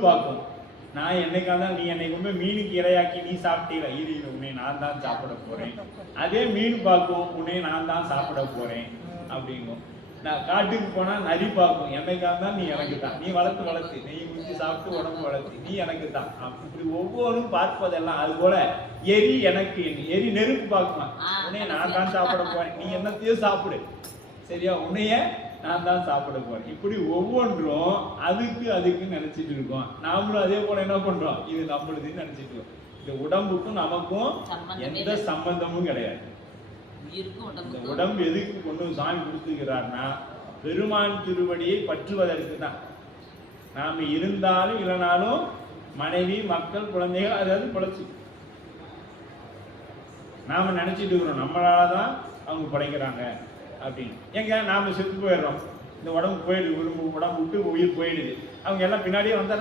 பார்க்கும் நான் என்னைக்காக நீ என்னை கொண்டு மீனுக்கு இரையாக்கி நீ சாப்பிட்டீல இரு, உன்னை நான் தான் சாப்பிட போறேன். அதே மீன் பார்க்கும் உன்னை நான் தான் சாப்பிட போறேன் அப்படிங்கும். நான் காட்டுக்கு போனா நரி பார்க்கும். என்னைக்காக தான் நீ எனக்கு தான் நீ வளர்த்து வளர்த்து நீ குஞ்சு சாப்பிட்டு உடம்பு வளர்த்து நீ எனக்கு தான் அப்படி ஒவ்வொன்றும் பார்ப்பதெல்லாம் அது போல எரி எனக்கு எரி நெருப்பு பார்க்குமா? ஆ, உன்னை நான் தான் சாப்பிட போறேன். நீ என்னத்தையும் சாப்பிடு. சரியா? உன்னைய நான் தான் சாப்பிட போறேன். இப்படி ஒவ்வொன்றும் அதுக்கு அதுக்கு நினைச்சிட்டு இருக்கோம். நாமளும் அதே போல என்ன பண்றோம்? இது நம்மளுதுன்னு நினைச்சிட்டு இருக்கோம். இந்த உடம்புக்கும் நமக்கும் எந்த. சம்பந்தமும் கிடையாது. இந்த உடம்பு எதுக்கு கொண்டு சாமி கொடுத்துக்கிறார்னா பெருமான் திருவடியை பற்றுவதற்கு தான். நாம இருந்தாலும் இல்லைனாலும் மனைவி மக்கள் குழந்தைகள் அதாவது பிழைச்சி நாம நினைச்சிட்டு இருக்கிறோம். நம்மளால தான் அவங்க படைக்கிறாங்க. அப்படின்னு. எங்க நாம செத்து போயிடுறோம். இந்த உடம்பு போயிடுது உடம்பு உடம்பு விட்டு உயிர் போயிடுது. அவங்க எல்லாம் பின்னாடியே வந்தால்